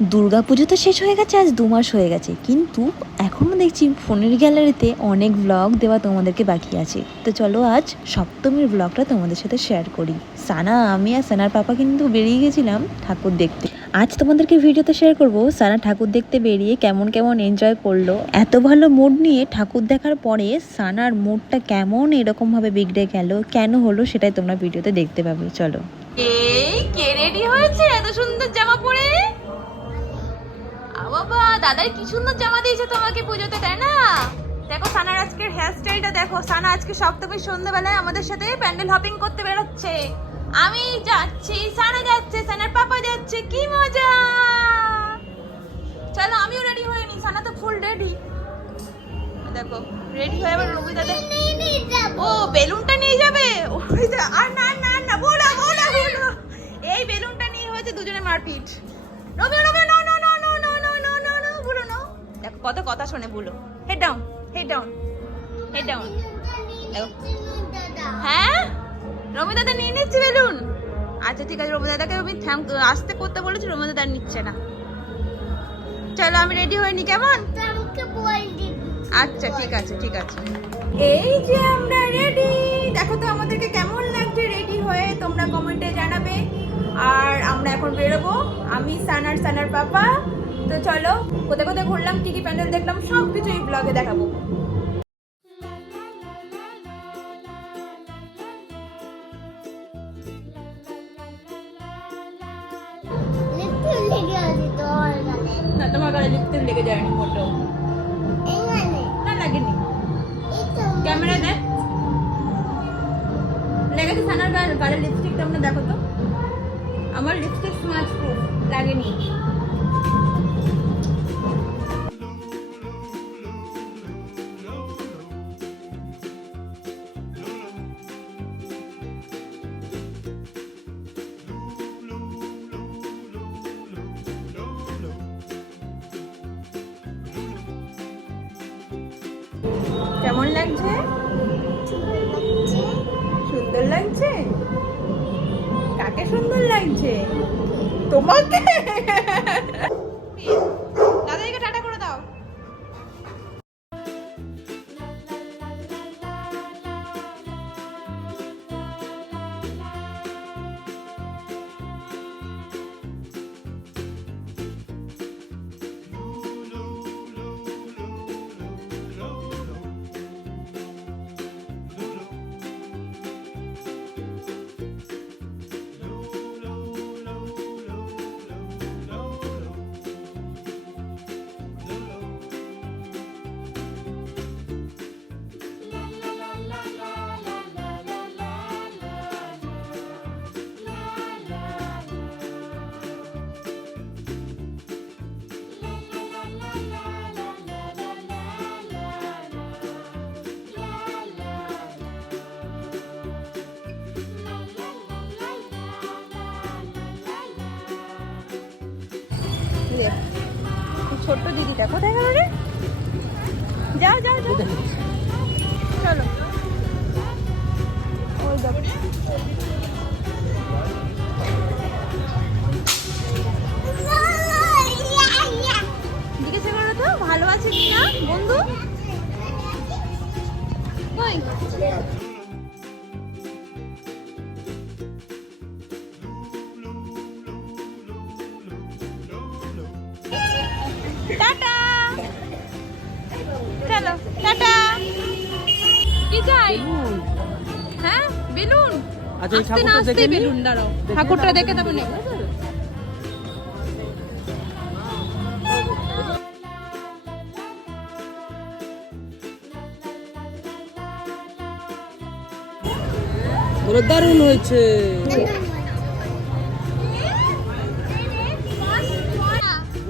দুর্গাপুজো তো শেষ হয়ে গেছে, আজ 2 মাস হয়ে গেছে, কিন্তু এখনও দেখছি ফোনের গ্যালারিতে অনেক ব্লগ দেওয়া তোমাদেরকে বাকি আছে। তো চলো আজ সপ্তমীর ব্লগটা তোমাদের সাথে শেয়ার করি। সানা, আমি আর সানার পাপা কিন্তু বেরিয়ে গেছিলাম ঠাকুর দেখতে। আজ তোমাদেরকে ভিডিওতে শেয়ার করব সানা ঠাকুর দেখতে বেরিয়ে কেমন কেমন এনজয় করলো। এত ভালো মুড নিয়ে ঠাকুর দেখার পরে সানার মুডটা কেমন এরকমভাবে বিগড়ে গেল, কেন হলো, সেটাই তোমরা ভিডিওতে দেখতে পাবে। চলো। এই কে রেডি হয়েছে এত সুন্দর জামা পরে? বাবা, দাদার কি সুন্দর জামা দিয়েছে তোমাকে পুজোতে, তাই না? দেখো সানার আজকের হেয়ার স্টাইলটা দেখো। সানা আজকে সপ্তমীর সন্ধ্যাবেলায় আমাদের সাথে প্যান্ডেল হপিং করতে বেরোচ্ছে। আমি যাচ্ছি, সানা যাচ্ছে, সানার পাপা যাচ্ছে, কি মজা! চলো আমিও রেডি হয়ে নি। সানা তো ফুল রেডি, দেখো রেডি হয়ে আবার রবি দাদা। ও বেলুনটা নিয়ে যাবে? ওই যে, আর না না না, বলো বলো বলো, এই বেলুনটা নিয়ে হয়েছে দুজনে মারপিট। Rabi Rabi, no no no no no no no no no, বলো নো। দেখো কত কথা শোনে, বলো head down head down head down. হ্যাঁ, রবি দাদা নিয়ে নিচ্ছি বেলুন। আচ্ছা ঠিক আছে, রবি দাদাকে আমি আসতে করতে বলেছি, রবি দাদা নিচ্ছে না। চলো আমি রেডি হইনি, কেমন? আচ্ছা ঠিক আছে ঠিক আছে। এই যে আমরা রেডি, দেখো তো আমাদেরকে কেমন লাগছে রেডি হয়ে, তোমরা কমেন্টে জানাবে। আর আমরা এখন বেরোবো, আমি সানার পাপা। তো চলো, কোথায় কোথায় ঘুরলাম, কি কি প্যান্ডেল দেখলাম, সব কিছু এই ব্লগে দেখাবো। না, তোমার গালে লিপস্টিক লেগে যায়নি মোটো, না লাগেনি। ক্যামেরা দেখ, লেগেছে সানার গালে লিপস্টিক, তোমরা দেখো তো। আমার লিপস্টিক স্মাচ প্রুফ, লাগেনি। কেমন লাগছে? সুন্দর লাগছে? কাকে সুন্দর লাগছে? তোমাকে। দাদাকে টাটা করে দাও। ছোট্ট দিদিটা কোথায় গেল রে? যাও যাও যাও, চলো। ওই দেখো, জিজ্ঞাসা করো তো ভালো আছে কিনা বন্ধু। কই টাটা, চলো টাটা। কি চাই? হ্যাঁ বেলুন। আস্তে না আস্তে বেলুন, দাঁড়াও ঠাকুরটা দেখে তবে নেব। দারুণ হয়েছে।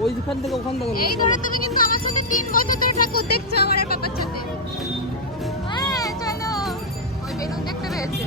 ওইখান থেকে ওখান থেকে। এই ধরো, তুমি কিন্তু আমার সাথে 3 বছর ধরে ঠাকুর দেখছো, আমার আর পাপার সাথে। হ্যাঁ চলো, ওই বেলুন দেখতে পেয়েছে।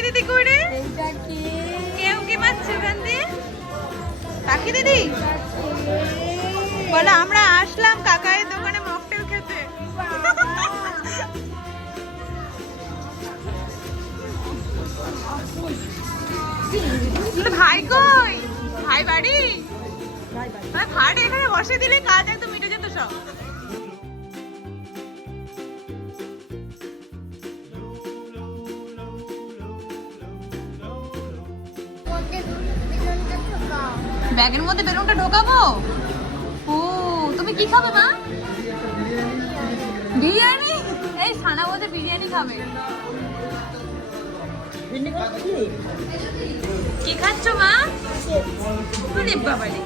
কাকি দিদি কই রে? কেউ কি মারছে ওখান দিয়ে? কাকি দিদি বলো আমরা আসলাম কাকায়ের দোকানে মকটেল খেতে। ভাই কই? ভাই বাড়ি? ভাই ভাড় এখানে বসে দিলে কাজ একদম মিটে যেত সব। ব্যাগের মধ্যে বেলুনটা ঢোকাবো? ও তুমি কি খাবে মা? বিরিয়ানি? এই সানা বলতে বিরিয়ানি খাবে। কি খাচ্ছ মা? আরে বাবা রে,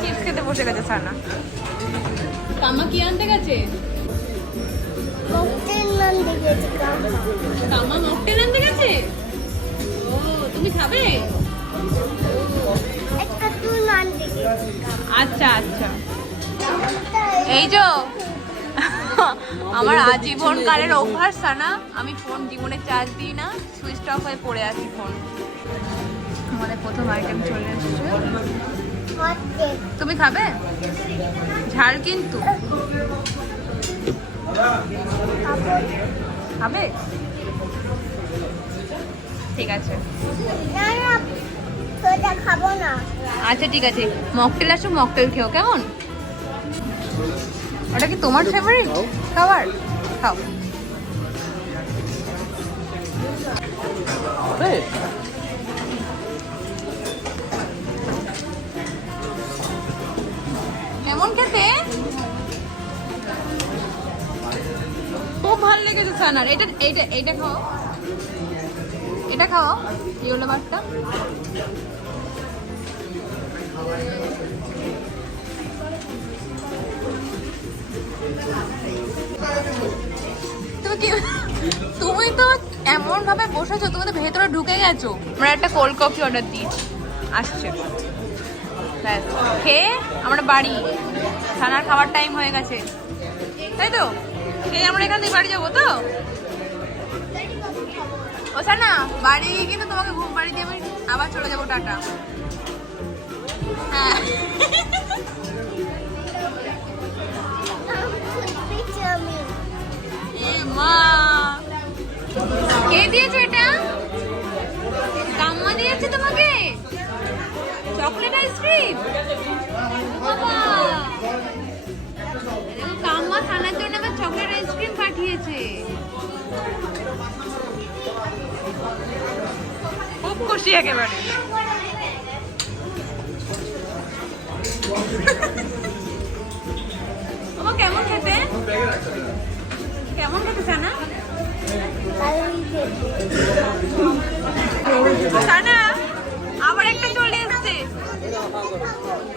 চিপস খেতে বসে গেছে সানা। কামা কি আনতে গেছে? কামা মকটেল আনতে গেছে? ও তুমি খাবে? আচ্ছা আচ্ছা। এই যে আমার আজীবন কালের অভ্যাস সানা, আমি ফোন জীবনে চার্জ দিই না, সুইচ অফ হয়ে পড়ে আছি ফোন। আমাদের প্রথম আইটেম চলে এসেছে। তুমি খাবে? ঝাল কিন্তু খাবে? ঠিক আছে খাবো না। আচ্ছা ঠিক আছে, মকটেল আসো, মকটেল খেও কেমন? ওটা কি তোমার ফেভারিট খাবার? খাও। কেমন খেতে? খুব ভালো লেগেছে সানার। এটা এটা এটা খাও, এটা খাও, ইয়েলো বারটা। তুমি তো এমন ভাবে বসেছো, তুমি তো ভেতরে ঢুকে গেছো। আমরা একটা কোল্ড কফি অর্ডার দিয়েছি, আসছে। ব্যাস, খেয়ে আমরা বাড়ি। সানার খাবার টাইম হয়ে গেছে, তাই তো? খেয়ে আমরা এখান থেকে বাড়ি যাবো তো? ও সানা, বাড়ি গিয়ে কিন্তু তোমাকে ঘুম পাড়ি দিয়ে আমি আবার চলে যাবো। টাটা। হ্যাঁ মা, কে দিয়েছে এটা? কাম্মা দিয়েছে তোমাকে চকলেট আইসক্রিম? বাবা, কাম্মা সানার জন্য আবার চকলেট আইসক্রিম পাঠিয়েছে। খুব খুশি একেবারে। বাবা কেমন খেতে? কেমন খেতে সানা? সানা আবার একটা চলে এসছে।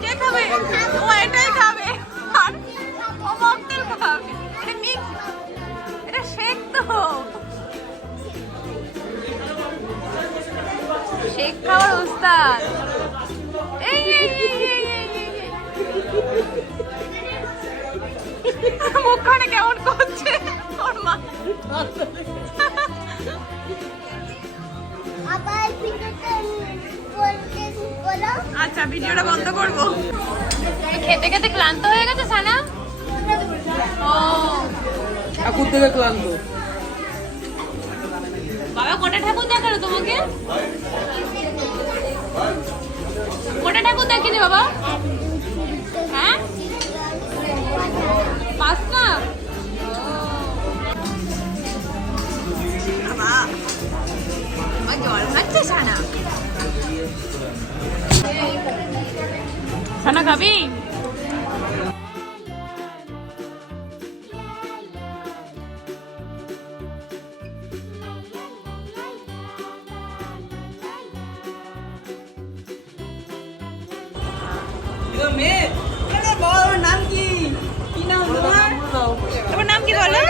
কে খাবে? ও এটাই খাবে আর ও মকটেল খাবে। এটা মিক্স, এটা শেক তো। শেক খাওয়ার উস্তাদ। এই মুখখানে কেমন করছে ওর মা। আচ্ছা ভিডিওটা বন্ধ করবো। খেতে খেতে ক্লান্ত হয়ে গেছে সানা? ও ঠাকুর থেকে ক্লান্ত। বাবা কটা ঠাকুর দেখালো তোমাকে? কটা ঠাকুর দেখিয়ে বাবা? হ্যাঁ, পাঁচটা। বাবা জল খাচ্ছে সানা। সানা খাবি? মেয়ে, বাবার নাম কি? কি নাম তোমার? তোমার নাম কি বলো?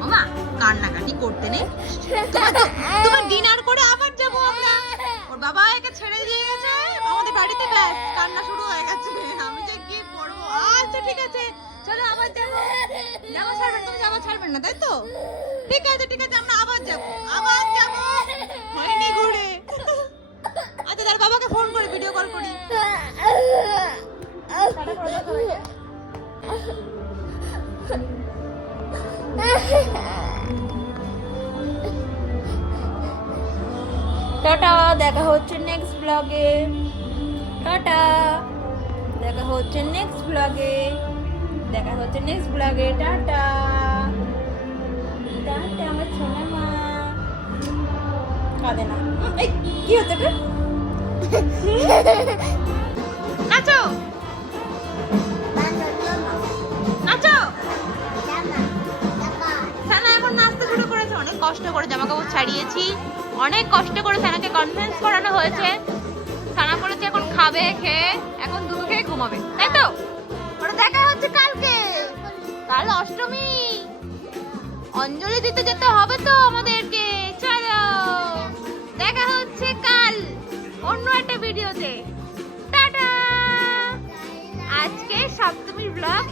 মামা কান্নাকাটি করতে নেই। তোমার ডিনার করে আবার যাবো আমরা। ওর বাবা একে ছেড়ে দিয়ে গেছে আমাদের বাড়িতে, ব্যাস কান্না শুরু হয়ে গেছে। আমি যে কি করবো? আচ্ছা ঠিক আছে চলো আবার যাবো। জামা ছাড়বেন, তুমি জামা ছাড়বেন না তাই তো? ঠিক আছে ঠিক আছে, আমরা আবার যাবো হয়নি ঘুরে। আচ্ছা তার বাবাকে ফোন করে ভিডিও কল করি। টাটা করে দাও সবাইকে। টাটা, দেখা হচ্ছে নেক্সট ব্লগে। টাটা, দেখা হচ্ছে নেক্সট ব্লগে। টাটা টাটা আমার সোনা মা। কাঁদে না। এই কি হচ্ছে এটা? নাচো নাচো। সানা এখন নাচতে শুরু করেছে। অনেক কষ্ট করে জামা কাপড় ছাড়িয়েছি, অনেক কষ্ট করে সানাকে কনভিন্স করানো হয়েছে। সানা করেছে এখন খাবে, খেয়ে এখন দুধ খেয়ে ঘুমাবে, তাই তো? ওরা দেখা হচ্ছে কালকে, কাল অষ্টমী। অঞ্জলি দিতে যেতে হবে তো আমাদেরকে। চলো দেখা হচ্ছে কাল অন্য একটা ভিডিওতে। টাটা, আজকে সপ্তমীর ব্লগ